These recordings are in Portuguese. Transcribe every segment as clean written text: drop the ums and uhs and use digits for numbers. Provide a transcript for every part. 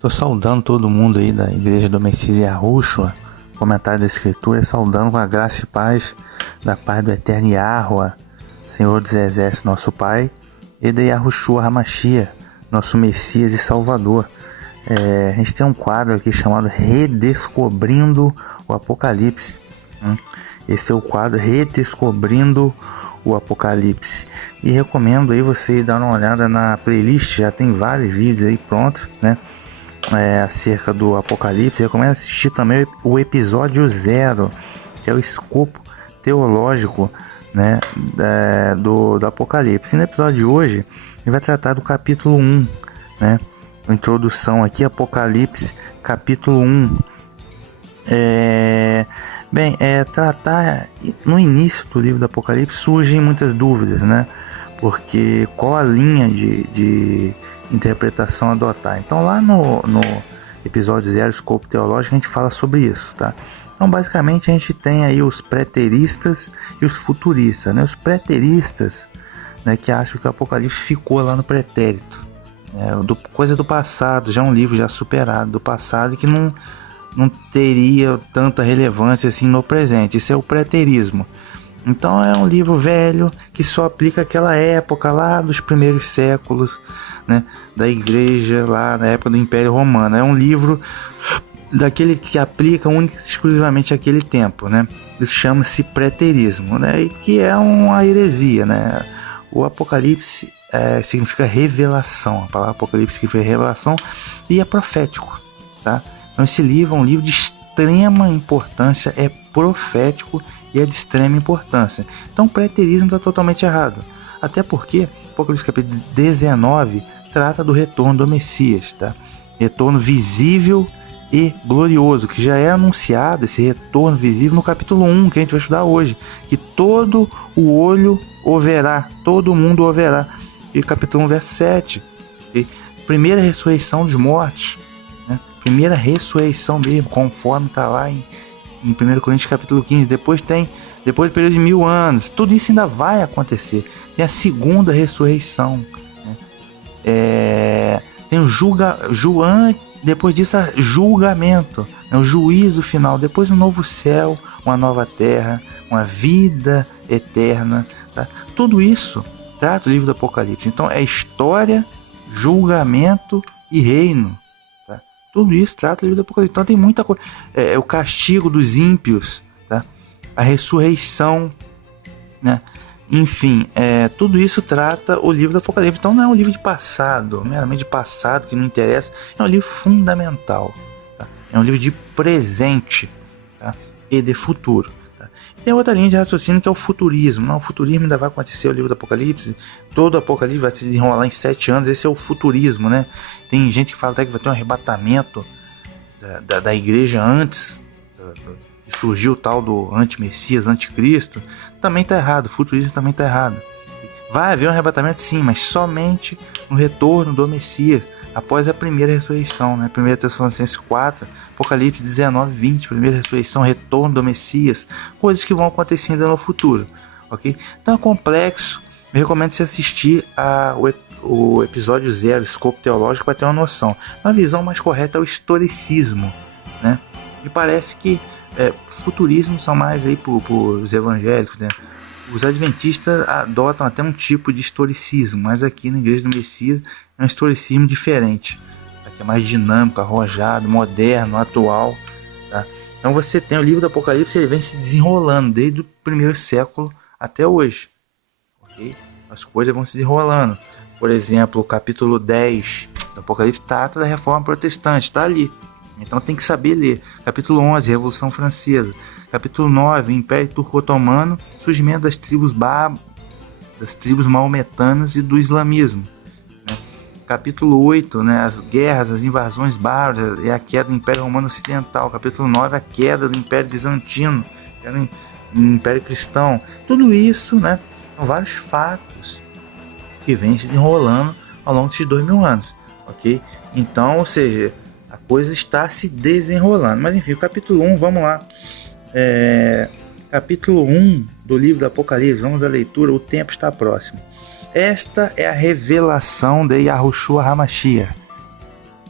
Tô saudando todo mundo aí da Igreja do Messias Yahushua, comentário da Escritura, saudando com a graça e paz da paz do eterno Yahuwah, Senhor dos Exércitos, nosso Pai, e de Yahushua Hamashia, nosso Messias e Salvador. A gente tem um quadro aqui chamado Redescobrindo o Apocalipse. Esse é o quadro Redescobrindo o Apocalipse. E recomendo aí você dar uma olhada na playlist, já tem vários vídeos aí prontos, né? Acerca do Apocalipse. Recomendo assistir também o episódio 0, que é o escopo teológico, né, do Apocalipse. E no episódio de hoje ele vai tratar do capítulo 1, né? Introdução aqui, Apocalipse, capítulo 1. Tratar no início do livro do Apocalipse surgem muitas dúvidas, né? Porque qual a linha de interpretação adotar? Então lá no episódio 0, escopo teológico, a gente fala sobre isso, tá? Então basicamente a gente tem aí os preteristas e os futuristas, né? Os preteristas, né, que acham que o Apocalipse ficou lá no pretérito, coisa do passado, já é um livro já superado do passado, que não teria tanta relevância assim no presente. Isso é o preterismo. Então é um livro velho que só aplica aquela época lá dos primeiros séculos, né, da igreja, lá na época do Império Romano. É um livro daquele que aplica única e exclusivamente aquele tempo, né? Isso chama-se preterismo, né? E que é uma heresia, né? O Apocalipse significa revelação. A palavra Apocalipse significa revelação e é profético, tá? Então esse livro é um livro de extrema importância, é profético e é de extrema importância. Então o preterismo está totalmente errado. Até porque o Apocalipse capítulo 19 trata do retorno do Messias, tá? Retorno visível e glorioso, que já é anunciado, esse retorno visível, no capítulo 1, que a gente vai estudar hoje, que todo o olho o verá, todo mundo o verá. E capítulo 1, verso 7, e primeira ressurreição dos mortos, né? Primeira ressurreição mesmo, conforme está lá em 1 Coríntios capítulo 15. Depois do período de 1000 anos, tudo isso ainda vai acontecer. Tem a segunda ressurreição, né? Tem o depois disso, julgamento, né? O juízo final, depois um novo céu, uma nova terra, uma vida eterna, tá? Tudo isso trata o livro do Apocalipse. Então é história, julgamento e reino, tá? Tudo isso trata o livro do Apocalipse. Então tem muita coisa. O castigo dos ímpios, tá? A ressurreição, né? Enfim, tudo isso trata o livro do Apocalipse. Então não é um livro de passado, meramente de passado, que não interessa. É um livro fundamental, tá? É um livro de presente, tá? E de futuro, tá? Tem outra linha de raciocínio que é o futurismo. Não, o futurismo ainda vai acontecer, o livro do Apocalipse. Todo o Apocalipse vai se desenrolar em 7 anos. Esse é o futurismo, né? Tem gente que fala até que vai ter um arrebatamento da igreja antes e surgiu o tal do anti-messias, anticristo. Também está errado, o futurismo também está errado. Vai haver um arrebatamento sim, mas somente no retorno do Messias, após a primeira ressurreição, né? 1 Tessalonicenses 4, Apocalipse 19, 20, primeira ressurreição, retorno do Messias, coisas que vão acontecer ainda no futuro, ok? Então é complexo, eu recomendo você assistir o episódio 0, escopo teológico, para ter uma noção. Uma visão mais correta é o historicismo, né? E parece que futurismo são mais aí para os evangélicos, né? Os adventistas adotam até um tipo de historicismo, mas aqui na Igreja do Messias é um historicismo diferente, tá? Que é mais dinâmico, arrojado, moderno, atual, tá? Então você tem o livro do Apocalipse, ele vem se desenrolando desde o primeiro século até hoje, ok? As coisas vão se desenrolando. Por exemplo, o capítulo 10 do Apocalipse trata da Reforma Protestante, está ali. Então tem que saber ler. Capítulo 11, Revolução Francesa. Capítulo 9, Império Turco-Otomano, surgimento das tribos maometanas e do islamismo, né? Capítulo 8, né, as guerras, as invasões bárbaras e a queda do Império Romano Ocidental. Capítulo 9, a queda do Império Bizantino, Império Cristão. Tudo isso, né, são vários fatos que vêm se desenrolando ao longo de 2000 anos, ok? Então, ou seja, a coisa está se desenrolando. Mas enfim, o capítulo 1, vamos lá. Capítulo 1 do livro do Apocalipse, vamos à leitura, o tempo está próximo. Esta é a revelação de Yahushua Hamashia.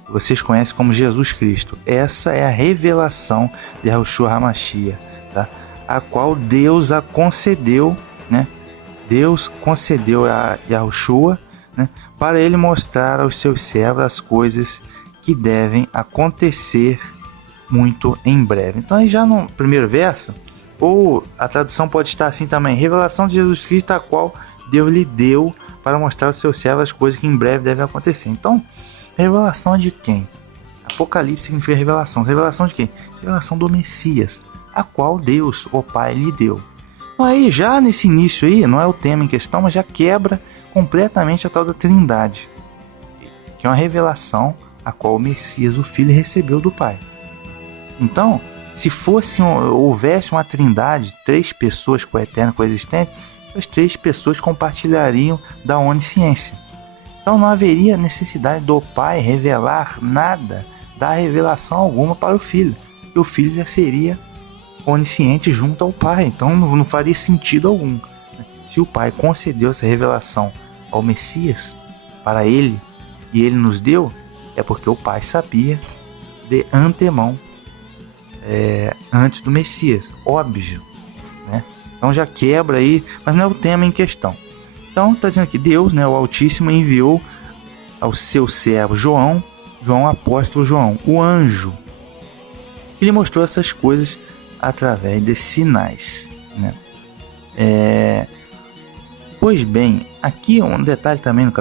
vocês conhecem como Jesus Cristo. Essa é a revelação de Yahushua HaMashiach, tá? A qual Deus a concedeu, né? Deus concedeu a Yahushua, né? Para ele mostrar aos seus servos as coisas que devem acontecer muito em breve. Então aí já no primeiro verso, ou a tradução pode estar assim também: revelação de Jesus Cristo, a qual Deus lhe deu para mostrar aos seus servos as coisas que em breve devem acontecer. Então, revelação de quem? Apocalipse significa revelação. Revelação de quem? Revelação do Messias, a qual Deus, o Pai, lhe deu. Então aí já nesse início aí, não é o tema em questão, mas já quebra completamente a tal da Trindade, que é uma revelação a qual o Messias, o Filho, recebeu do Pai. Então, se houvesse uma Trindade, 3 pessoas coeternas, coexistentes, as 3 pessoas compartilhariam da onisciência. Então não haveria necessidade do Pai revelar nada, dar revelação alguma para o Filho, porque o Filho já seria onisciente junto ao Pai, então não faria sentido algum. Se o Pai concedeu essa revelação ao Messias, para ele, e ele nos deu, é porque o Pai sabia de antemão, antes do Messias, óbvio, né? Então já quebra aí, mas não é o tema em questão. Então está dizendo que Deus, né, o Altíssimo, enviou ao seu servo João, apóstolo João, o anjo, que lhe mostrou essas coisas através de sinais, né? Pois bem, aqui um detalhe também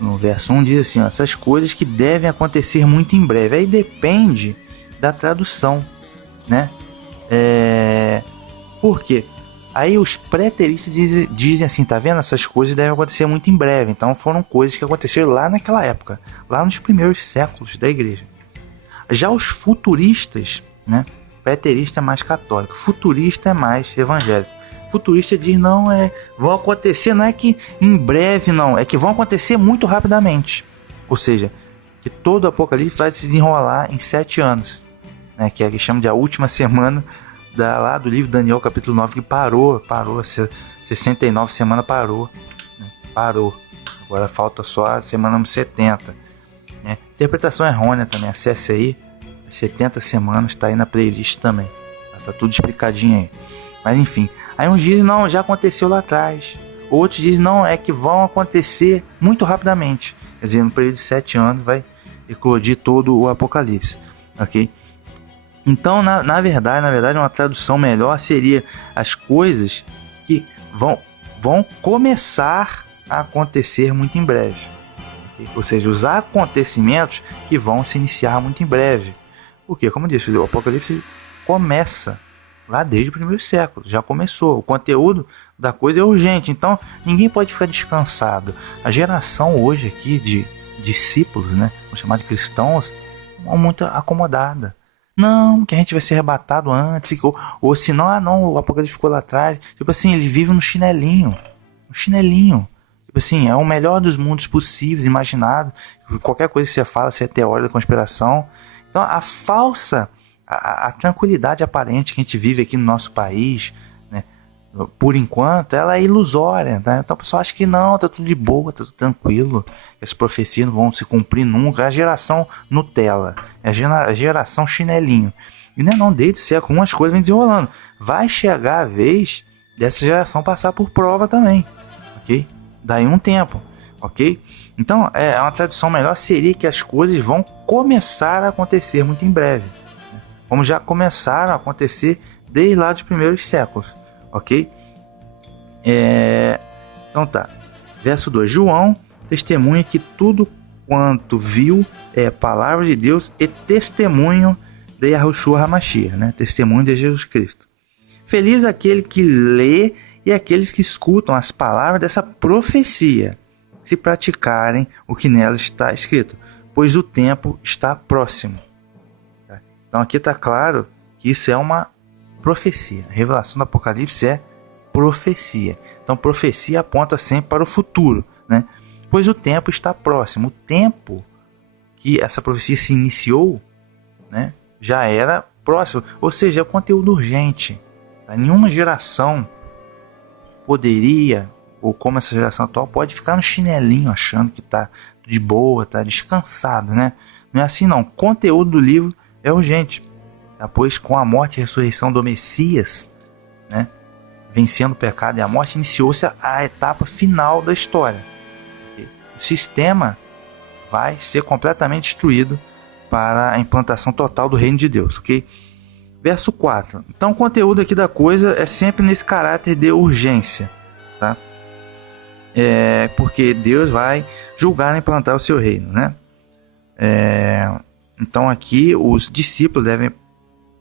no verso 1 diz assim: ó, essas coisas que devem acontecer muito em breve. Aí depende da tradução, né? Por quê? Aí os preteristas dizem assim, tá vendo? Essas coisas devem acontecer muito em breve. Então foram coisas que aconteceram lá naquela época, lá nos primeiros séculos da igreja. Já os futuristas, né? Preterista é mais católico, futurista é mais evangélico. Futurista diz não, vão acontecer, não é que em breve não, é que vão acontecer muito rapidamente. Ou seja, que todo o Apocalipse vai se desenrolar em 7 anos, né? Que é que chama de a última semana lá do livro Daniel, capítulo 9, que parou, 69 semanas parou, né? Parou. Agora falta só a semana 70, né? Interpretação errônea também, acesse aí, 70 semanas, tá aí na playlist também, tá tudo explicadinho aí. Mas enfim, aí uns dizem não, já aconteceu lá atrás, outros dizem não, é que vão acontecer muito rapidamente, quer dizer, no período de 7 anos vai eclodir todo o Apocalipse, ok? Então, na verdade, uma tradução melhor seria as coisas que vão começar a acontecer muito em breve. Okay? Ou seja, os acontecimentos que vão se iniciar muito em breve. Porque, como eu disse, o Apocalipse começa lá desde o primeiro século. Já começou. O conteúdo da coisa é urgente. Então, ninguém pode ficar descansado. A geração hoje aqui de discípulos, né? Vamos chamar de cristãos, é muito acomodada. Não, que a gente vai ser arrebatado antes, ou se não, não, o Apocalipse ficou lá atrás. Tipo assim, ele vive no chinelinho. Tipo assim, é o melhor dos mundos possíveis, imaginado. Qualquer coisa que você fala, você é teoria da conspiração. Então, a tranquilidade aparente que a gente vive aqui no nosso país, né, por enquanto, ela é ilusória, tá? Então o pessoal acha que não, tá tudo de boa, tá tudo tranquilo, as profecias não vão se cumprir nunca. É a geração Nutella, é a geração chinelinho. E não, desde o século umas coisas vem desenrolando. Vai chegar a vez dessa geração passar por prova também, ok? Daí um tempo, ok? Então, uma tradução melhor seria que as coisas vão começar a acontecer muito em breve, como já começaram a acontecer desde lá dos primeiros séculos, ok? Então tá, verso 2: João testemunha que tudo quanto viu é palavra de Deus e testemunho de Yahushua HaMashiach, né? Testemunho de Jesus Cristo. Feliz aquele que lê e aqueles que escutam as palavras dessa profecia, se praticarem o que nela está escrito, pois o tempo está próximo. Então aqui está claro que isso é uma profecia. A revelação do Apocalipse é profecia. Então profecia aponta sempre para o futuro, né? Pois o tempo está próximo. O tempo que essa profecia se iniciou, né, já era próximo. Ou seja, é o conteúdo urgente. Nenhuma geração poderia, ou como essa geração atual, pode ficar no chinelinho achando que está de boa, está descansado, né? Não é assim não. O conteúdo do livro é urgente. Pois com a morte e a ressurreição do Messias, né, vencendo o pecado e a morte, iniciou-se a etapa final da história. O sistema vai ser completamente destruído para a implantação total do reino de Deus, ok? Verso 4. Então o conteúdo aqui da coisa é sempre nesse caráter de urgência, tá? Porque Deus vai julgar e implantar o seu reino, né? Então aqui os discípulos devem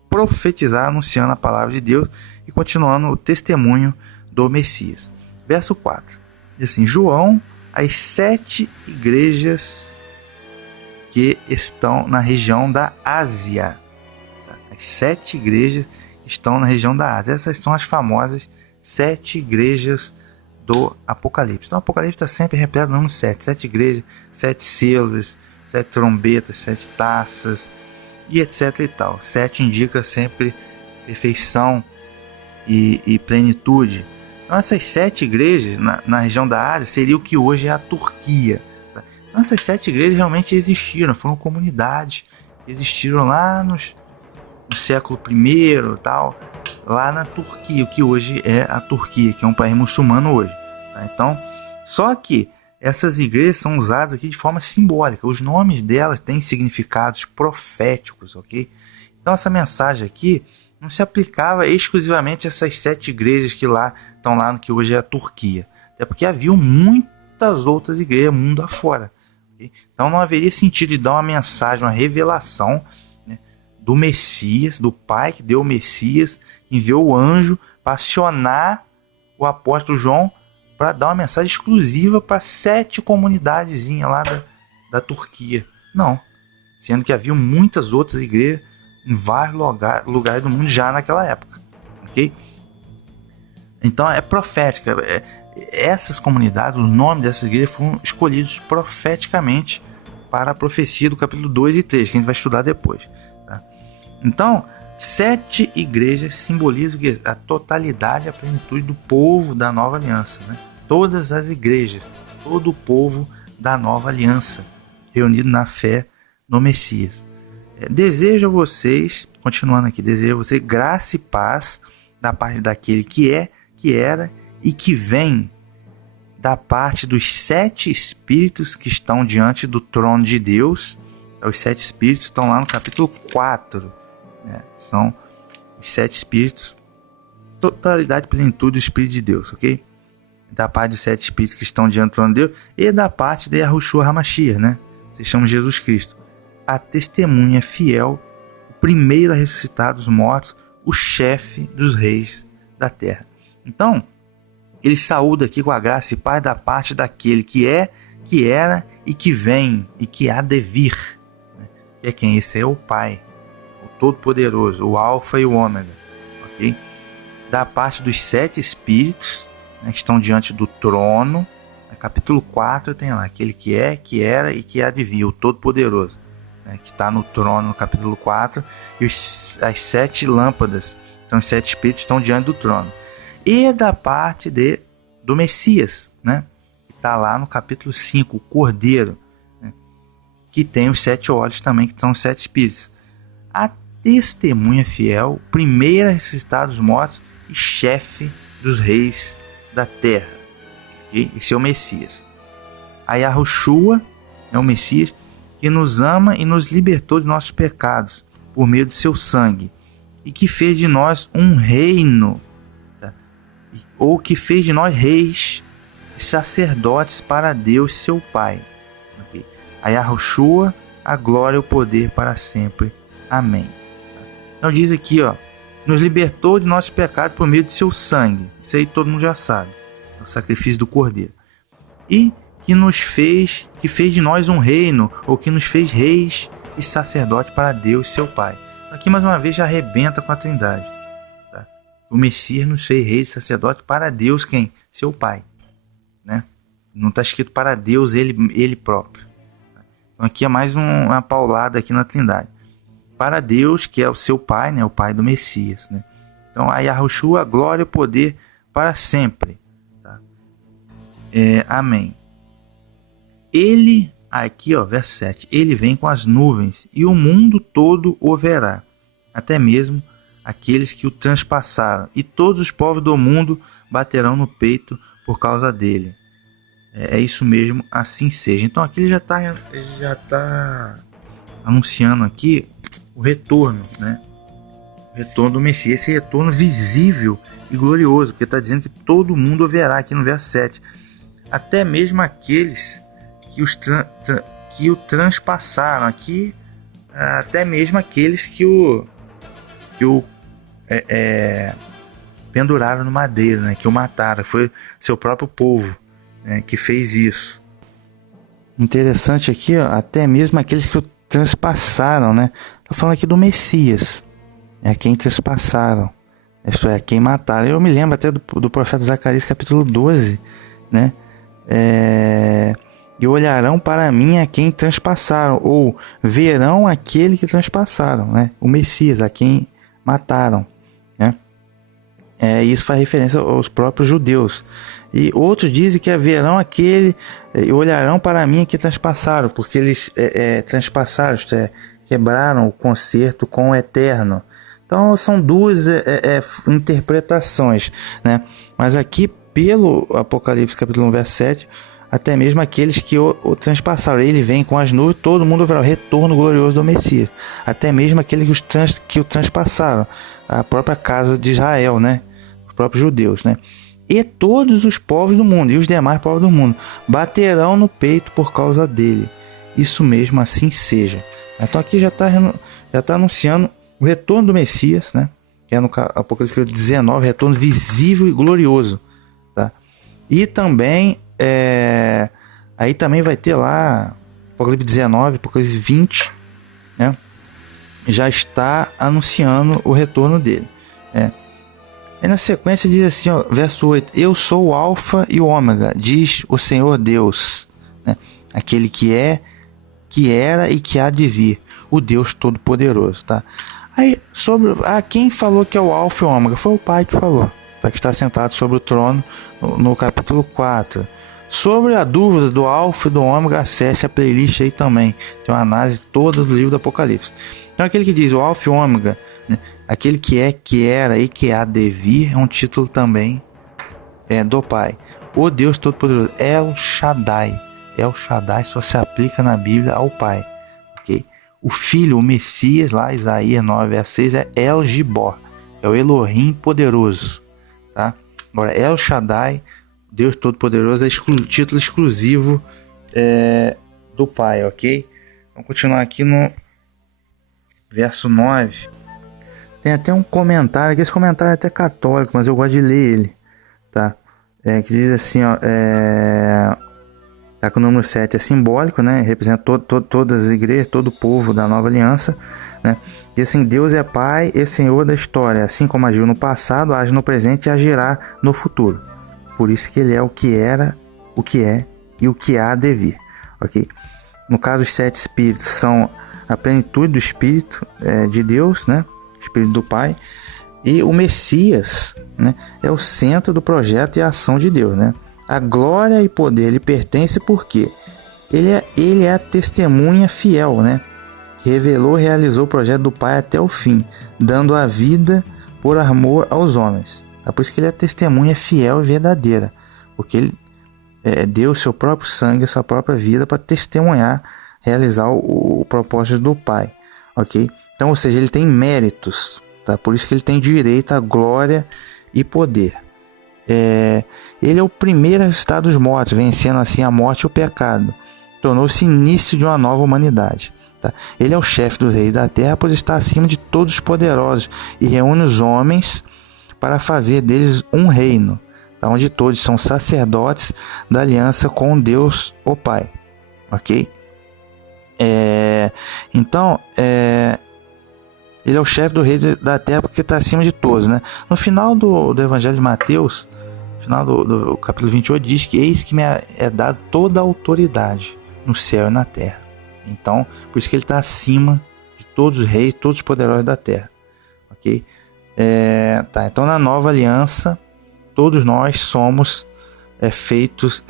profetizar anunciando a palavra de Deus e continuando o testemunho do Messias. Verso 4. Diz assim: João, as 7 igrejas que estão na região da Ásia. As 7 igrejas que estão na região da Ásia. Essas são as famosas 7 igrejas do Apocalipse. Então o Apocalipse está sempre repleto no número 7. 7 igrejas, 7 selos, 7 trombetas, 7 taças e etc e tal. 7 indica sempre perfeição e plenitude. Então essas 7 igrejas na região da Ásia seria o que hoje é a Turquia. Tá? Então essas 7 igrejas realmente existiram, foram comunidades que existiram lá no século I, tal, lá na Turquia, o que hoje é a Turquia, que é um país muçulmano hoje. Tá? Então, só que essas igrejas são usadas aqui de forma simbólica. Os nomes delas têm significados proféticos, ok? Então essa mensagem aqui não se aplicava exclusivamente a essas 7 igrejas que estão lá no que hoje é a Turquia. Até porque haviam muitas outras igrejas mundo afora. Okay? Então não haveria sentido de dar uma mensagem, uma revelação, né, do Messias, do Pai que deu o Messias, que enviou o anjo para acionar o apóstolo João para dar uma mensagem exclusiva para 7 comunidadezinhas lá da Turquia. Não. Sendo que havia muitas outras igrejas em vários lugares do mundo já naquela época. Ok? Então é profética. Essas comunidades, os nomes dessas igrejas foram escolhidos profeticamente para a profecia do capítulo 2 e 3, que a gente vai estudar depois. Tá? Então, 7 igrejas simbolizam a totalidade e a plenitude do povo da nova aliança. Né? Todas as igrejas, todo o povo da nova aliança, reunido na fé no Messias. Desejo a vocês, continuando aqui, desejo a vocês graça e paz da parte daquele que é, que era e que vem, da parte dos 7 espíritos que estão diante do trono de Deus. Os 7 espíritos estão lá no capítulo 4. São os 7 espíritos, totalidade e plenitude do Espírito de Deus, ok? Da parte dos 7 espíritos que estão diante do trono de Deus e da parte de Yahushua HaMashiach, né? Se chama Jesus Cristo. A testemunha fiel, o primeiro a ressuscitar dos mortos, o chefe dos reis da terra. Então, ele saúda aqui com a graça e paz da parte daquele que é, que era e que vem e que há de vir. Né? Que é quem? Esse é o Pai, o Todo-Poderoso, o Alfa e o Ômega. Ok? Da parte dos 7 espíritos, né, que estão diante do trono. No capítulo 4 tem lá aquele que é, que era e que há de vir, o Todo-Poderoso. Que está no trono no capítulo 4, e as 7 lâmpadas, são os 7 espíritos que estão diante do trono. E da parte do Messias, né? Que está lá no capítulo 5, o Cordeiro, né? Que tem os 7 olhos também, que são os 7 espíritos. A testemunha fiel, primeira a ressuscitar dos mortos e chefe dos reis da terra. Okay? Esse é o Messias. A Yahushua é o Messias, que nos ama e nos libertou de nossos pecados por meio de seu sangue, e que fez de nós um reino, tá? Ou que fez de nós reis e sacerdotes para Deus seu Pai. Okay? A Yahushua, a glória e o poder para sempre. Amém. Tá? Então diz aqui, ó, nos libertou de nossos pecados por meio de seu sangue. Isso aí todo mundo já sabe, é o sacrifício do Cordeiro. E que fez de nós um reino, ou que nos fez reis e sacerdote para Deus, seu Pai. Aqui mais uma vez já arrebenta com a Trindade. Tá? O Messias nos fez reis e sacerdote para Deus, quem? Seu Pai. Né? Não está escrito para Deus ele próprio. Tá? Então aqui é mais uma paulada aqui na Trindade. Para Deus, que é o seu Pai, né? O Pai do Messias. Né? Então a Yahushua, a glória e o poder para sempre. Tá? Amém. Ele Aqui, ó, verso 7. Ele vem com as nuvens e o mundo todo o verá, até mesmo aqueles que o transpassaram, e todos os povos do mundo baterão no peito por causa dele. É isso mesmo, assim seja. Então aqui ele já tá anunciando aqui o retorno, né? O retorno do Messias, esse retorno visível e glorioso, porque está dizendo que todo mundo o verá aqui no verso 7. Até mesmo aqueles que o transpassaram aqui, até mesmo aqueles que o penduraram no madeiro, né? Que o mataram, foi seu próprio povo, né, que fez isso. Interessante aqui, ó, até mesmo aqueles que o transpassaram, né? Tá falando aqui do Messias, é quem transpassaram, isso é, quem mataram. Eu me lembro até do profeta Zacarias, capítulo 12, né? E olharão para mim a quem transpassaram, ou verão aquele que transpassaram, né? O Messias, a quem mataram, né? Isso faz referência aos próprios judeus. E outros dizem que verão aquele e olharão para mim que transpassaram, porque eles transpassaram, isto é, quebraram o concerto com o Eterno. Então são duas interpretações, né? Mas aqui pelo Apocalipse capítulo 1, verso 7, até mesmo aqueles que o transpassaram, ele vem com as nuvens, todo mundo verá o retorno glorioso do Messias. Até mesmo aqueles que o transpassaram, a própria casa de Israel, né? Os próprios judeus, né? E todos os povos do mundo, e os demais povos do mundo, baterão no peito por causa dele. Isso mesmo, assim seja. Então aqui já está anunciando o retorno do Messias, né? Que é no Apocalipse 19, retorno visível e glorioso, tá? E também aí também vai ter lá Apocalipse 19, Apocalipse 20, né? Já está anunciando o retorno dele, né? E na sequência diz assim, ó, verso 8: eu sou o Alfa e o Ômega, diz o Senhor Deus, né? Aquele que é, que era e que há de vir, o Deus Todo-Poderoso, tá? Aí, sobre quem falou que é o Alfa e o Ômega? Foi o Pai que falou, tá? Que está sentado sobre o trono no capítulo 4. Sobre a dúvida do Alfa e do Ômega, acesse a playlist aí também. Tem uma análise toda do livro do Apocalipse. Então aquele que diz o Alfa e o Ômega, né? Aquele que é, que era e que há de vir, é um título também do Pai. O Deus Todo-Poderoso, El Shaddai. El Shaddai só se aplica na Bíblia ao Pai. Okay? O Filho, o Messias, lá Isaías 9, verso 6, é El Gibor, é o Elohim poderoso. Tá? Agora, El Shaddai, Deus Todo-Poderoso, é título exclusivo do Pai, ok? Vamos continuar aqui no verso 9. Tem até um comentário aqui, esse comentário é até católico, mas eu gosto de ler ele, tá? Que diz assim, ó, tá com o número 7, é simbólico, né? Representa todas as igrejas, todo o povo da nova aliança, né? E assim, Deus é Pai e Senhor da história, assim como agiu no passado, age no presente e agirá no futuro. Por isso que ele é o que era, o que é e o que há de vir, ok? No caso, os 7 espíritos são a plenitude do Espírito de Deus, né? Espírito do Pai, e o Messias, né, é o centro do projeto e ação de Deus, né? A glória e poder lhe pertence porque ele é a testemunha fiel, né? Que revelou e realizou o projeto do Pai até o fim, dando a vida por amor aos homens. É por isso que ele é a testemunha fiel e verdadeira, porque ele deu seu próprio sangue, a sua própria vida para testemunhar, realizar o propósito do Pai, ok? Então, ou seja, ele tem méritos, tá? Por isso que ele tem direito à glória e poder. Ele é o primeiro a ressuscitar dos mortos, vencendo assim a morte e o pecado. Tornou-se início de uma nova humanidade. Tá? Ele é o chefe dos reis da terra, pois está acima de todos os poderosos e reúne os homens para fazer deles um reino, tá? Onde todos são sacerdotes da aliança com Deus, o Pai. Ok? Então, ele é o chefe do rei da terra porque está acima de todos, né? No final do Evangelho de Mateus, no final do capítulo 28, diz que eis que me é dado toda a autoridade no céu e na terra. Então, por isso que ele está acima de todos os reis, todos os poderosos da terra. Ok? Tá, então, na nova aliança, todos nós somos feitos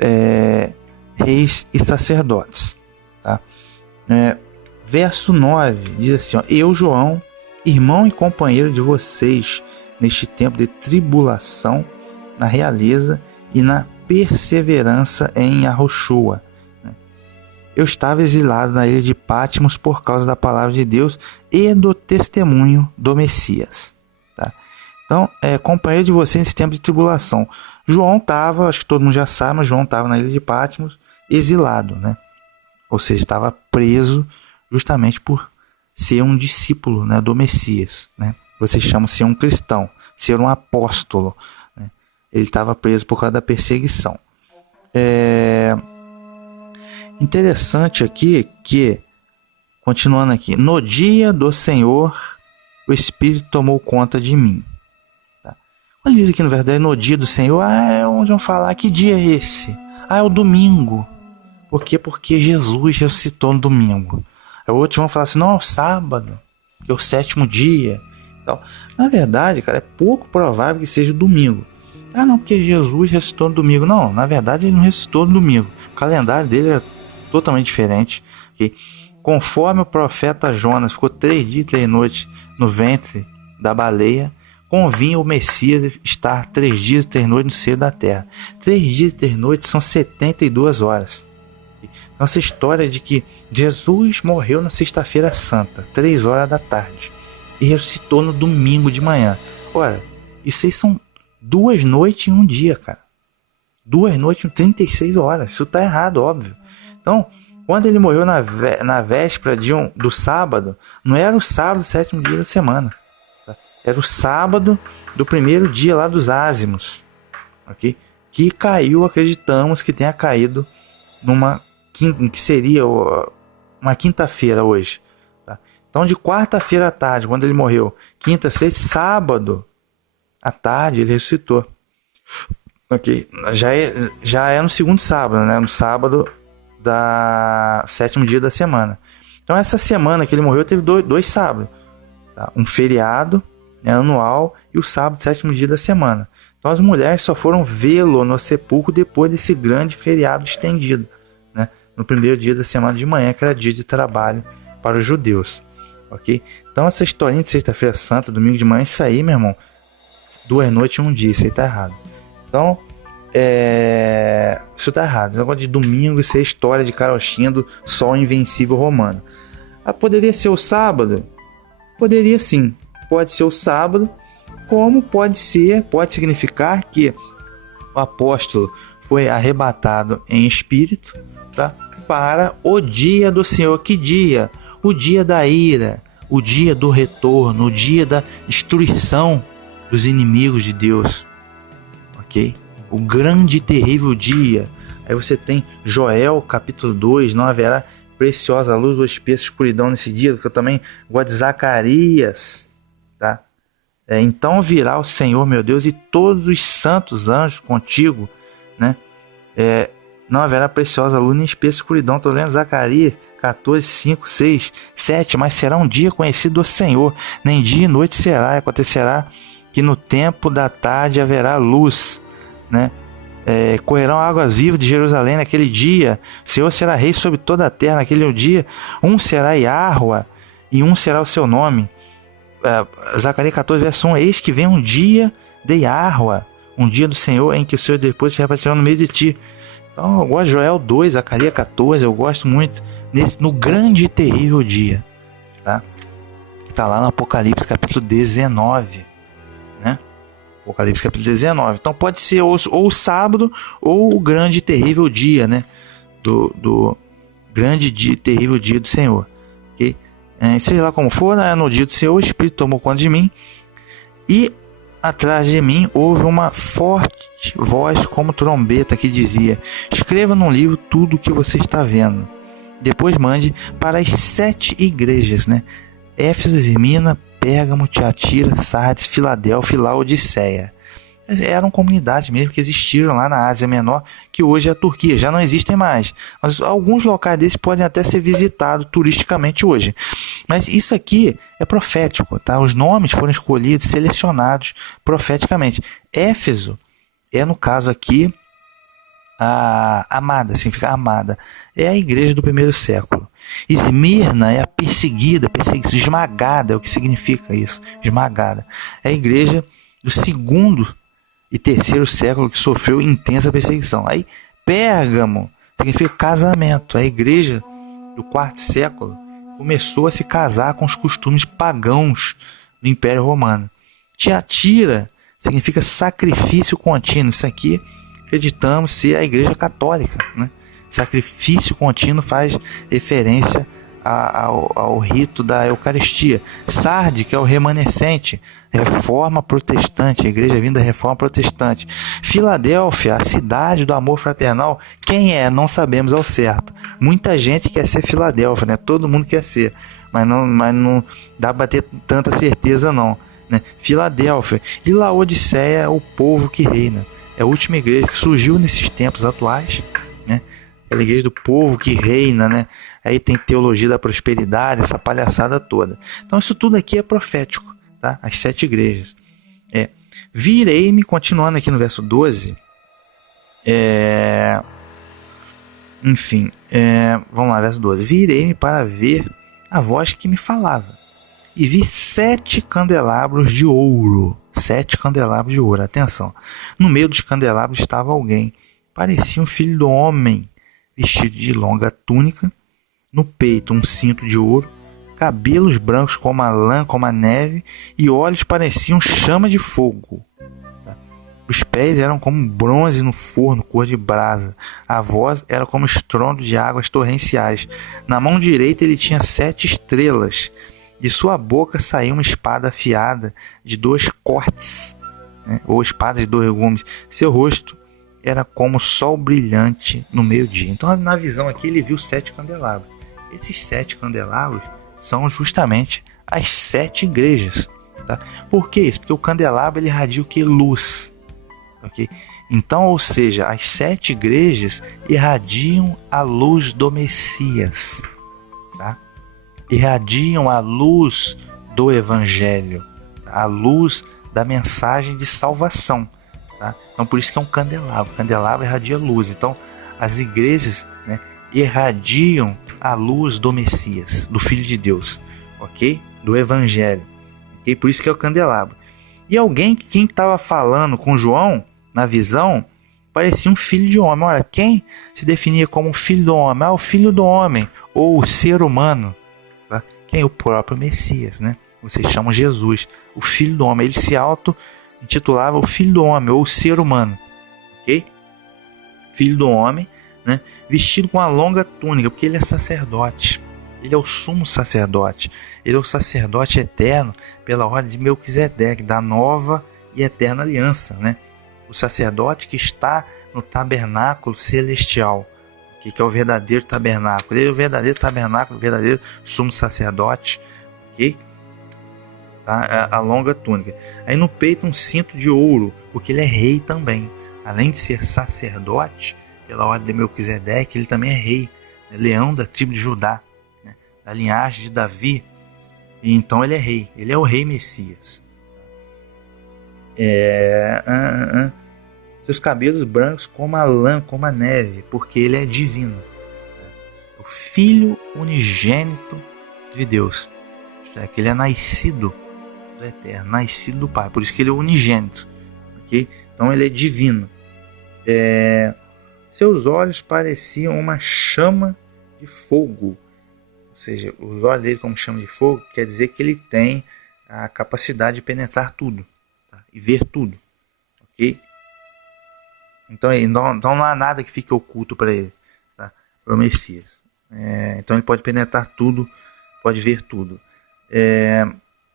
reis e sacerdotes. Tá? Verso 9 diz assim, ó, eu, João, irmão e companheiro de vocês neste tempo de tribulação, na realeza e na perseverança em Yahushua. Eu estava exilado na ilha de Patmos por causa da palavra de Deus e do testemunho do Messias. Tá? Então, companheiro de vocês nesse tempo de tribulação. João estava, acho que todo mundo já sabe, mas João estava na ilha de Patmos exilado, né? Ou seja, estava preso justamente por ser um discípulo, né, do Messias. Né? Vocês chamam ser um cristão, ser um apóstolo. Né? Ele estava preso por causa da perseguição. Interessante aqui que, continuando aqui, no dia do Senhor, o Espírito tomou conta de mim. Tá? Quando diz aqui no verdade, no dia do Senhor, onde vão falar, que dia é esse? É o domingo. Por quê? Porque Jesus ressuscitou no domingo. Outros vão falar assim, não, é o sábado, que é o 7º dia. Então, na verdade, cara, é pouco provável que seja domingo. Não, porque Jesus ressuscitou no domingo. Não, na verdade ele não ressuscitou no domingo. O calendário dele era totalmente diferente. Okay? Conforme o profeta Jonas ficou 3 dias e 3 noites no ventre da baleia, convinha o Messias estar 3 dias e 3 noites no seio da terra. 3 dias e 3 noites são 72 horas. Então, essa história de que Jesus morreu na sexta-feira santa, 3 horas da tarde, e ressuscitou no domingo de manhã. Olha, isso aí são 2 noites em um dia, cara. 2 noites em 36 horas. Isso tá errado, óbvio. Então, quando ele morreu na véspera do sábado, não era o sábado do 7º dia da semana. Tá? Era o sábado do 1º dia lá dos ázimos. Okay? Que caiu, acreditamos que tenha caído que seria uma quinta-feira hoje. Tá? Então, de quarta-feira à tarde, quando ele morreu, quinta, sexta, sábado à tarde, ele ressuscitou. Okay? Já é no segundo sábado, né? No sábado da 7º dia da semana. Então, essa semana que ele morreu, teve dois sábados. Tá? Um feriado, né, anual, e o sábado, 7º dia da semana. Então, as mulheres só foram vê-lo no sepulcro depois desse grande feriado estendido. Né? No 1º dia da semana de manhã, que era dia de trabalho para os judeus. Okay? Então, essa historinha de sexta-feira santa, domingo de manhã, isso aí, meu irmão, 2 noites e 1 dia, isso aí tá errado. Então, isso tá errado. O negócio de domingo, isso é história de carochinha do sol invencível romano. Poderia ser o sábado? Poderia sim. Pode ser o sábado, como pode significar que o apóstolo foi arrebatado em espírito, tá? Para o dia do Senhor. Que dia? O dia da ira, o dia do retorno, o dia da destruição dos inimigos de Deus. Ok? O grande e terrível dia. Aí você tem Joel capítulo 2, não haverá preciosa luz ou espessa escuridão nesse dia, que eu também gosto de Zacarias, tá? Então virá o Senhor, meu Deus, e todos os santos anjos contigo, né? Não haverá preciosa luz nem espessa escuridão. Estou lendo Zacarias 14, 5, 6, 7. Mas será um dia conhecido do Senhor, nem dia e noite será. Acontecerá que no tempo da tarde haverá luz, né? Correrão águas vivas de Jerusalém naquele dia. O Senhor será rei sobre toda a terra naquele dia. Um será Yahua e um será o seu nome. Zacarias 14, verso 1. Eis que vem um dia de Yahua, um dia do Senhor em que o Senhor depois se repartirá no meio de ti. Então eu gosto de Joel 2, Zacarias 14, eu gosto muito no grande e terrível dia. Tá? Tá lá no Apocalipse capítulo 19, né? Apocalipse capítulo 19. Então pode ser ou o sábado ou o grande e terrível dia, né? Do grande e terrível dia do Senhor. Okay? Seja lá como for, né? No dia do Senhor, o Espírito tomou conta de mim e atrás de mim houve uma forte voz como trombeta que dizia: escreva num livro tudo o que você está vendo. Depois mande para as 7 igrejas, né? Éfeso, Esmirna, Pérgamo, Tiatira, Sardes, Filadélfia e Laodiceia. Eram comunidades mesmo que existiram lá na Ásia Menor, que hoje é a Turquia, já não existem mais. Mas alguns locais desses podem até ser visitados turisticamente hoje. Mas isso aqui é profético, tá? Os nomes foram escolhidos, selecionados profeticamente. Éfeso é, no caso aqui, A amada, significa amada. É a igreja do primeiro século. Esmirna é a perseguida, esmagada, é o que significa isso, esmagada. É a igreja do segundo e terceiro século que sofreu intensa perseguição. Aí, Pérgamo significa casamento. A igreja do quarto século começou a se casar com os costumes pagãos do Império Romano. Tiatira significa sacrifício contínuo. Isso aqui acreditamos ser a igreja católica, né? Sacrifício contínuo faz referência ao rito da Eucaristia. Sarde, que é o remanescente, reforma protestante, a igreja vinda da reforma protestante. Filadélfia, a cidade do amor fraternal, quem é? Não sabemos ao certo. Muita gente quer ser Filadélfia, né? Todo mundo quer ser, mas não dá para ter tanta certeza não, né? Filadélfia. E Laodiceia é o povo que reina. É a última igreja que surgiu nesses tempos atuais, né? É a igreja do povo que reina, né? Aí tem teologia da prosperidade, essa palhaçada toda. Então isso tudo aqui é profético, tá? As 7 igrejas. Virei-me, continuando aqui no verso 12. Vamos lá, verso 12. Virei-me para ver a voz que me falava. E vi 7 candelabros de ouro. 7 candelabros de ouro, atenção. No meio dos candelabros estava alguém. Parecia um filho do homem, vestido de longa túnica, no peito um cinto de ouro, cabelos brancos como a lã, como a neve, e olhos pareciam chama de fogo. Os pés eram como bronze no forno, cor de brasa. A voz era como estrondo de águas torrenciais. Na mão direita ele tinha 7 estrelas. De sua boca saía uma espada afiada de 2 cortes, né? Ou espada de 2 gumes. Seu rosto era como o sol brilhante no meio-dia. Então, na visão aqui, ele viu 7 candelabros. Esses 7 candelabros são justamente as 7 igrejas. Tá? Por que isso? Porque o candelabro ele irradia o que? Luz. Okay? Então, ou seja, as 7 igrejas irradiam a luz do Messias. Tá? Irradiam a luz do Evangelho, tá? A luz da mensagem de salvação. Tá? Então por isso que é um candelabro. O candelabro irradia luz. Então as igrejas, né, irradiam a luz do Messias, do Filho de Deus, ok? Do Evangelho, ok? Por isso que é o candelabro. E quem estava falando com João na visão parecia um filho de homem. Olha, quem se definia como um filho do homem? O filho do homem ou o ser humano. Tá? Quem? O próprio Messias, né? Vocês chamam Jesus, o filho do homem. Ele se intitulava o Filho do Homem ou o Ser Humano, ok? Filho do Homem, né? Vestido com uma longa túnica, porque ele é sacerdote. Ele é o sumo sacerdote. Ele é o sacerdote eterno pela ordem de Melquisedeque, da nova e eterna aliança, né? O sacerdote que está no tabernáculo celestial, que é o verdadeiro tabernáculo. Ele é o verdadeiro tabernáculo, o verdadeiro sumo sacerdote, ok? Tá? A longa túnica. Aí no peito um cinto de ouro, porque ele é rei também. Além de ser sacerdote, pela ordem de Melquisedeque, ele também é rei, né? Leão da tribo de Judá, né? Da linhagem de Davi. E então ele é rei, ele é o rei Messias. Seus cabelos brancos como a lã, como a neve, porque ele é divino. O Filho unigênito de Deus. Isto é, que ele é nascido do Eterno, nascido do Pai, por isso que ele é unigênito, okay? Então ele é divino. Seus olhos pareciam uma chama de fogo, ou seja, os olhos dele como chama de fogo quer dizer que ele tem a capacidade de penetrar tudo, tá? E ver tudo, ok? Então não há nada que fique oculto para ele, tá? Para o Messias. Então ele pode penetrar tudo, pode ver tudo.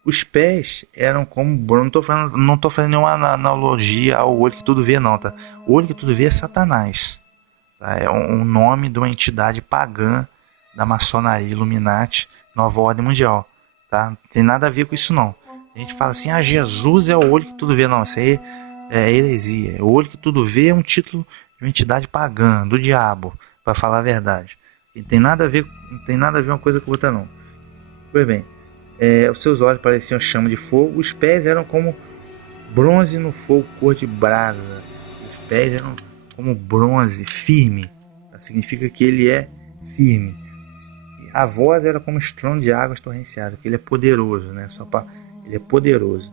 Os pés eram como bronze. Não estou fazendo nenhuma analogia ao olho que tudo vê, não, tá? O olho que tudo vê é Satanás, tá? É um nome de uma entidade pagã da maçonaria Illuminati, Nova Ordem Mundial, tá? Não tem nada a ver com isso, não. A gente fala assim, Jesus é o olho que tudo vê. Não, isso aí é heresia. O olho que tudo vê é um título de uma entidade pagã, do diabo, para falar a verdade. Não tem nada a ver uma coisa com outra, não. Pois bem. Os seus olhos pareciam chama de fogo, os pés eram como bronze no fogo, cor de brasa. Os pés eram como bronze, firme. Tá? Significa que ele é firme. E a voz era como estrondo de águas torrenciadas, que ele é poderoso, né? Ele é poderoso.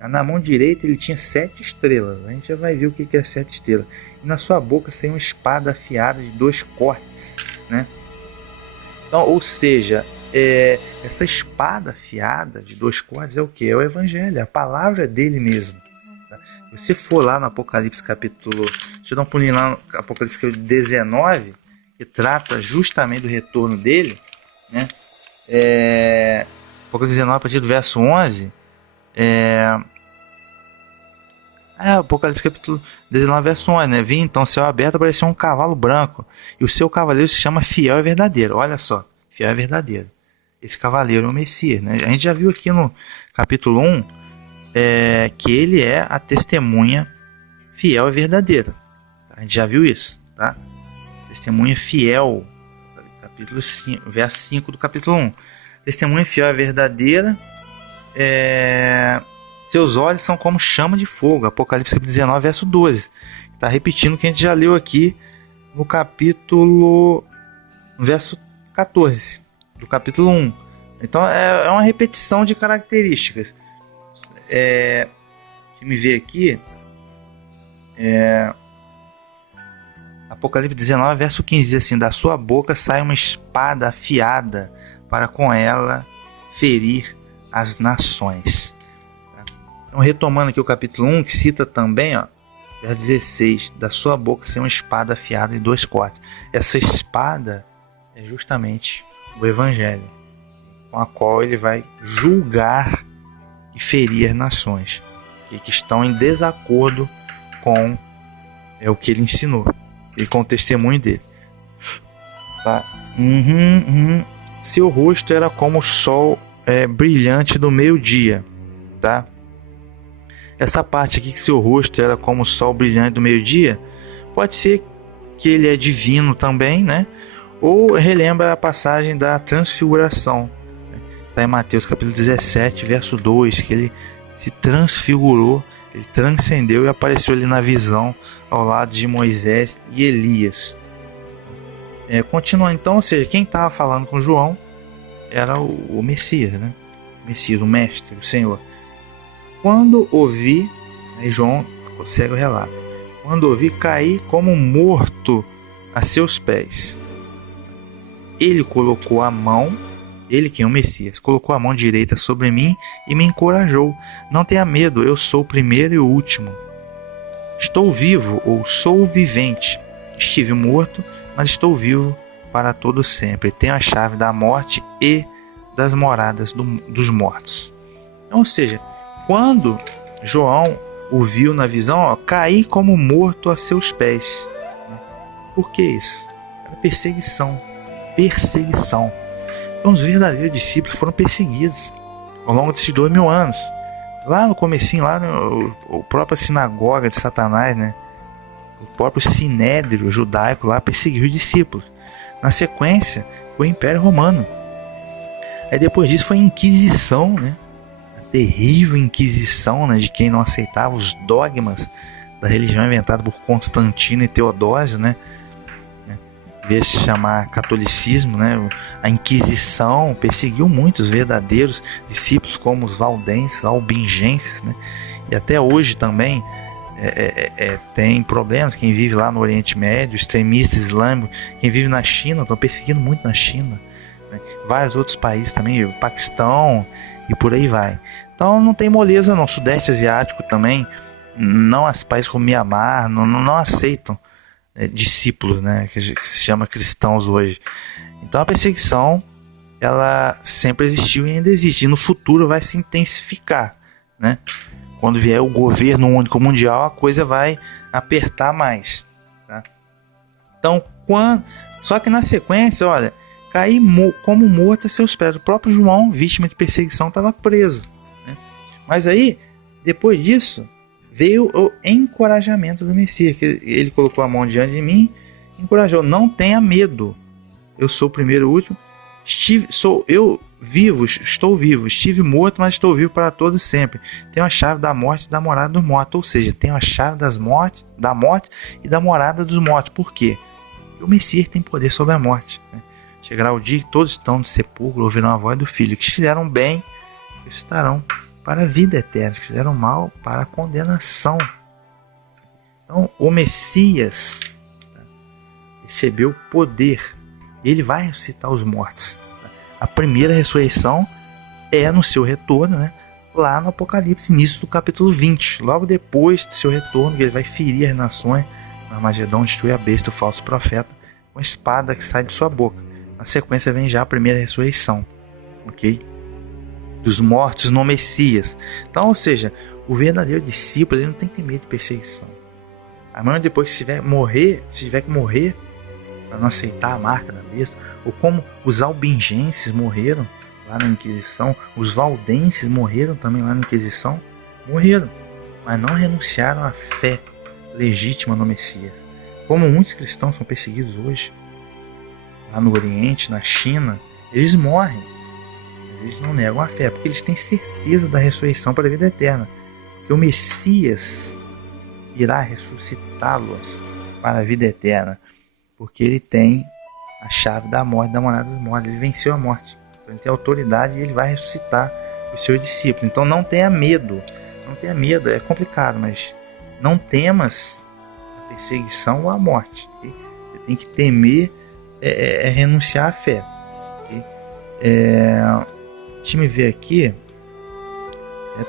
Na mão direita ele tinha 7 estrelas. A gente já vai ver o que é 7 estrelas. E na sua boca saiu uma espada afiada de 2 cortes, né? Então, ou seja, essa espada afiada de 2 cortes é o que? É o Evangelho, é a palavra dele mesmo. Tá? Se você for lá no Apocalipse capítulo... Deixa eu dar um pulinho lá no Apocalipse capítulo 19, que trata justamente do retorno dele, né? Apocalipse 19, a partir do verso 11... Apocalipse capítulo 19, verso 11, né? Vi então o céu aberto, apareceu um cavalo branco, e o seu cavaleiro se chama Fiel e Verdadeiro. Olha só, Fiel e Verdadeiro. Esse cavaleiro é o Messias, né? A gente já viu aqui no capítulo 1 que ele é a testemunha fiel e verdadeira. A gente já viu isso, tá? Testemunha fiel, capítulo 5, verso 5 do capítulo 1. Testemunha fiel e verdadeira. Seus olhos são como chama de fogo. Apocalipse 19, verso 12. Está repetindo o que a gente já leu aqui no capítulo... no verso 14 do capítulo 1. Então é uma repetição de características. Deixa eu me ver aqui. Apocalipse 19, verso 15 diz assim: da sua boca sai uma espada afiada para com ela ferir as nações. Então, retomando aqui o capítulo 1, que cita também, verso 16, da sua boca sai uma espada afiada de 2 cortes. Essa espada é justamente o Evangelho, com a qual ele vai julgar e ferir as nações que estão em desacordo com o que ele ensinou e com o testemunho dele. Tá? Seu rosto era como o sol brilhante do meio-dia. Tá? Essa parte aqui, que seu rosto era como o sol brilhante do meio-dia, pode ser que ele é divino também, né? Ou relembra a passagem da transfiguração. Está em Mateus capítulo 17, verso 2, que ele se transfigurou, ele transcendeu e apareceu ali na visão ao lado de Moisés e Elias. Continua então, ou seja, quem estava falando com João era o Messias, né? O Messias, o Mestre, o Senhor. Quando ouvi, aí João segue o relato, quando ouvi, caí como morto a seus pés. Ele colocou a mão, ele que é o Messias, colocou a mão direita sobre mim e me encorajou. Não tenha medo, eu sou o primeiro e o último. Estou vivo, ou sou vivente. Estive morto, mas estou vivo para todo sempre. Tenho a chave da morte e das moradas dos mortos. Então, ou seja, quando João o viu na visão, caí como morto a seus pés. Por que isso? Era perseguição. Então os verdadeiros discípulos foram perseguidos ao longo desses 2000 anos. Lá no comecinho, lá no própria sinagoga de Satanás, né? O próprio sinédrio judaico lá perseguiu os discípulos. Na sequência, foi o Império Romano. Aí depois disso foi a Inquisição, né? Terrível Inquisição, né, de quem não aceitava os dogmas da religião inventada por Constantino e Teodósio, né, veio se chamar catolicismo, né. A Inquisição perseguiu muitos verdadeiros discípulos, como os valdenses, albingenses, né, e até hoje também tem problemas. Quem vive lá no Oriente Médio, extremistas islâmicos, quem vive na China, estão perseguindo muito na China, né, vários outros países também, o Paquistão e por aí vai. Então não tem moleza não. Sudeste Asiático também, não, as países como Mianmar não aceitam discípulos, né, que se chama cristãos hoje. Então a perseguição, ela sempre existiu e ainda existe, e no futuro vai se intensificar, né? Quando vier o governo único mundial, a coisa vai apertar mais, tá? Então, só que na sequência, olha, caí como morto a seus pés. O próprio João, vítima de perseguição, estava preso, né? Mas aí, depois disso, veio o encorajamento do Messias, que ele colocou a mão diante de mim, encorajou: não tenha medo, eu sou o primeiro e o último, estou vivo, estive morto, mas estou vivo para todo sempre. Tenho a chave da morte e da morada dos mortos. Ou seja, tenho a chave da morte e da morada dos mortos. Por quê? Porque o Messias tem poder sobre a morte, né? Chegará o dia que todos estão no sepulcro, ouvirão a voz do Filho. Que fizeram bem, estarão para a vida eterna. Que fizeram mal, para a condenação. Então, o Messias recebeu poder. Ele vai ressuscitar os mortos. A primeira ressurreição é no seu retorno, né? Lá no Apocalipse, início do capítulo 20. Logo depois do seu retorno, ele vai ferir as nações. No Armagedão, destruir a besta, o falso profeta, com a espada que sai de sua boca. Na sequência vem já a primeira ressurreição, ok? Dos mortos no Messias. Então, ou seja, o verdadeiro discípulo, ele não tem que ter medo de perseguição. Amanhã, depois que se tiver que morrer para não aceitar a marca da besta, ou como os albingenses morreram lá na Inquisição, os valdenses morreram também lá na Inquisição, morreram, mas não renunciaram à fé legítima no Messias. Como muitos cristãos são perseguidos hoje, lá no Oriente, na China, eles morrem, mas eles não negam a fé, porque eles têm certeza da ressurreição para a vida eterna, que o Messias irá ressuscitá-los para a vida eterna, porque ele tem a chave da morte, da morada dos mortos. Ele venceu a morte, então ele tem autoridade e ele vai ressuscitar os seus discípulos. Então não tenha medo, é complicado, mas não temas a perseguição ou a morte, okay? Você tem que temer renunciar à fé, okay? Deixa eu ver aqui.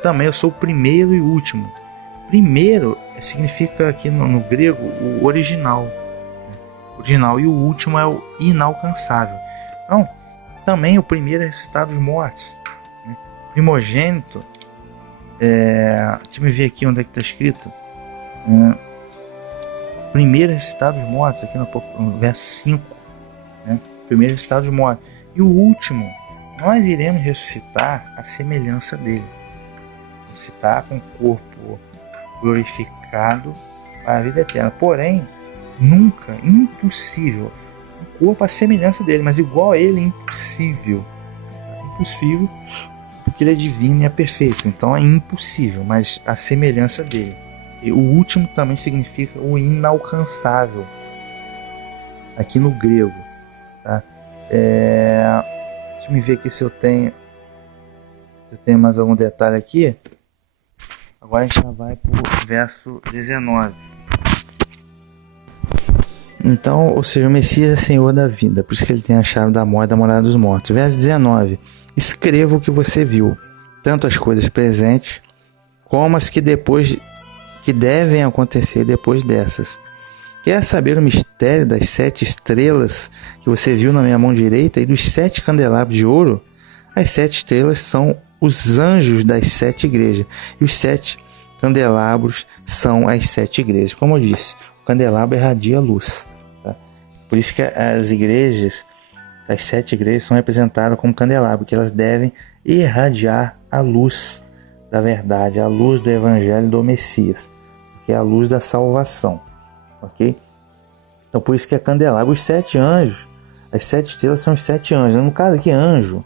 Também eu sou o primeiro e o último. Primeiro significa aqui no grego o original, e o último é o inalcançável. Então, também o primeiro é ressuscitar dos mortos, né? Primogênito, deixa eu ver aqui onde é que está escrito. Primeiro é ressuscitar dos mortos, aqui no verso 5, né? Primeiro é ressuscitar dos mortos. E o último, nós iremos ressuscitar a semelhança dele, ressuscitar com o corpo glorificado para a vida eterna. Porém, nunca, impossível, um corpo à semelhança dele, mas igual a ele é impossível, porque ele é divino e é perfeito, então é impossível, mas a semelhança dele. E o último também significa o inalcançável, aqui no grego, tá? Deixa eu ver aqui se eu tenho mais algum detalhe aqui. Agora a gente já vai para o verso 19. Então, ou seja, o Messias é Senhor da vida, por isso que ele tem a chave da morte, da morada dos mortos. Verso 19. Escreva o que você viu, tanto as coisas presentes, como as que devem acontecer depois dessas. Quer saber o mistério das 7 estrelas que você viu na minha mão direita e dos 7 candelabros de ouro? As 7 estrelas são os anjos das 7 igrejas, e os 7 candelabros são as 7 igrejas. Como eu disse, o candelabro irradia luz, tá? Por isso que as igrejas, as 7 igrejas, são representadas como candelabro, que elas devem irradiar a luz da verdade, a luz do evangelho do Messias, que é a luz da salvação, ok? Então por isso que é candelabro. Os 7 anjos, as 7 estrelas são os 7 anjos. No caso aqui, anjo,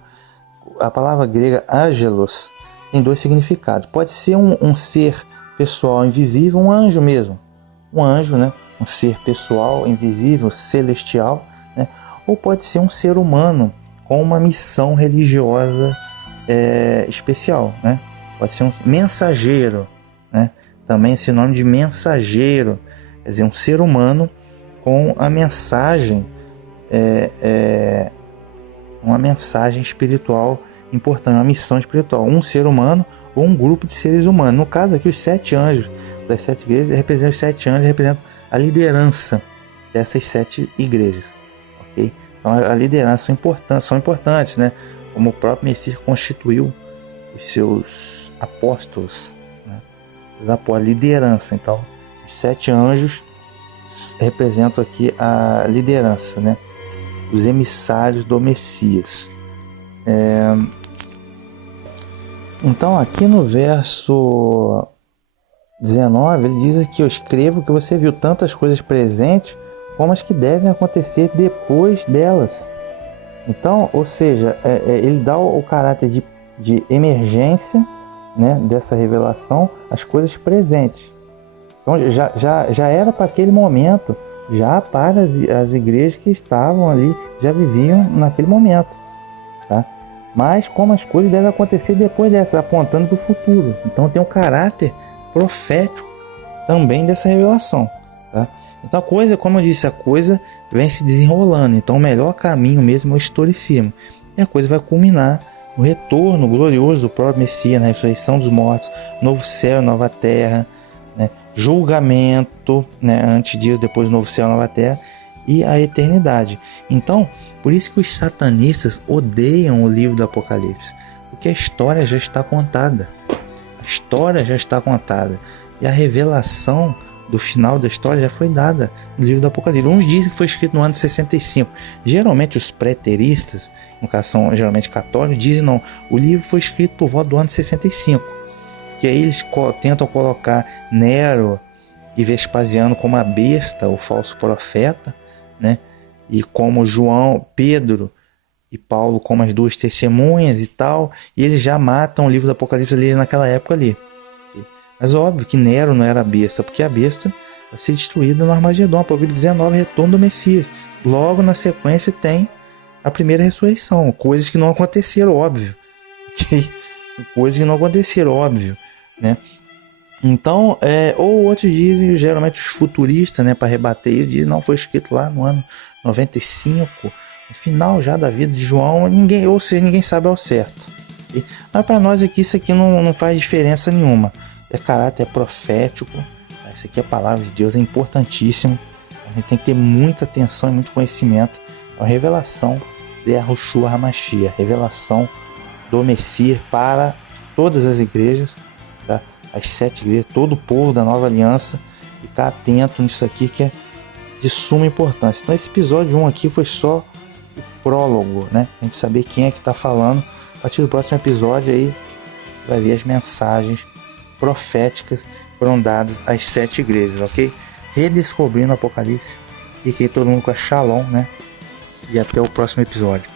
a palavra grega angelos tem 2 significados. Pode ser um ser pessoal invisível, um anjo mesmo, um anjo, né? Um ser pessoal invisível, celestial, né? Ou pode ser um ser humano com uma missão religiosa especial, né? Pode ser um mensageiro, né? Também esse nome de mensageiro, quer dizer, um ser humano com a mensagem, uma mensagem espiritual importante, uma missão espiritual. Um ser humano ou um grupo de seres humanos. No caso aqui, os 7 anjos das 7 igrejas representam os 7 anjos, representam a liderança dessas 7 igrejas, ok? Então a liderança são importantes, né? Como o próprio Messias constituiu os seus apóstolos, né? A liderança. Então os 7 anjos representam aqui a liderança, né? Os emissários do Messias. Então aqui no verso 19 ele diz aqui: eu escrevo que você viu tantas coisas presentes como as que devem acontecer depois delas. Então, ou seja, ele dá o caráter de emergência, né, dessa revelação às coisas presentes. Então já era para aquele momento, já para as igrejas que estavam ali, já viviam naquele momento. Tá? Mas como as coisas devem acontecer depois dessa, apontando para o futuro. Então tem um caráter profético também dessa revelação. Tá? Então a coisa, como eu disse, a coisa vem se desenrolando. Então o melhor caminho mesmo é o historicismo. E a coisa vai culminar no retorno glorioso do próprio Messias, na ressurreição dos mortos, novo céu, nova terra, né? Julgamento, né? Antes disso, depois do novo céu, nova terra, e a eternidade. Então, por isso que os satanistas odeiam o livro do Apocalipse, porque a história já está contada. A história já está contada. E a revelação do final da história já foi dada no livro do Apocalipse. Uns dizem que foi escrito no ano de 65. Geralmente os preteristas, no caso são geralmente católicos, dizem não, o livro foi escrito por volta do ano de 65. Que aí eles tentam colocar Nero e Vespasiano como a besta, o falso profeta, né? E como João, Pedro e Paulo como as duas testemunhas e tal, e eles já matam o livro do Apocalipse ali naquela época ali. Mas óbvio que Nero não era a besta, porque a besta vai ser destruída no Armagedon, Apocalipse 19, retorno do Messias. Logo na sequência tem a primeira ressurreição, coisas que não aconteceram, óbvio. Coisas que não aconteceram, óbvio, né? Então, ou outros dizem, geralmente os futuristas, né, para rebater isso, dizem não, foi escrito lá no ano 95, no final já da vida de João, ou seja, ninguém sabe ao certo. Mas para nós aqui, isso aqui não faz diferença nenhuma. É caráter profético, isso aqui é a palavra de Deus, é importantíssimo. A gente tem que ter muita atenção e muito conhecimento. É uma revelação de Yahushua HaMashiach, revelação do Messias para todas as igrejas, tá? As 7 igrejas, todo o povo da nova aliança, ficar atento nisso aqui que é de suma importância. Então esse episódio 1 aqui foi só o prólogo, né? A gente saber quem é que está falando. A partir do próximo episódio aí vai ver as mensagens proféticas que foram dadas às 7 igrejas, ok? Redescobrindo o Apocalipse. Fiquei todo mundo com a Shalom, né? E até o próximo episódio.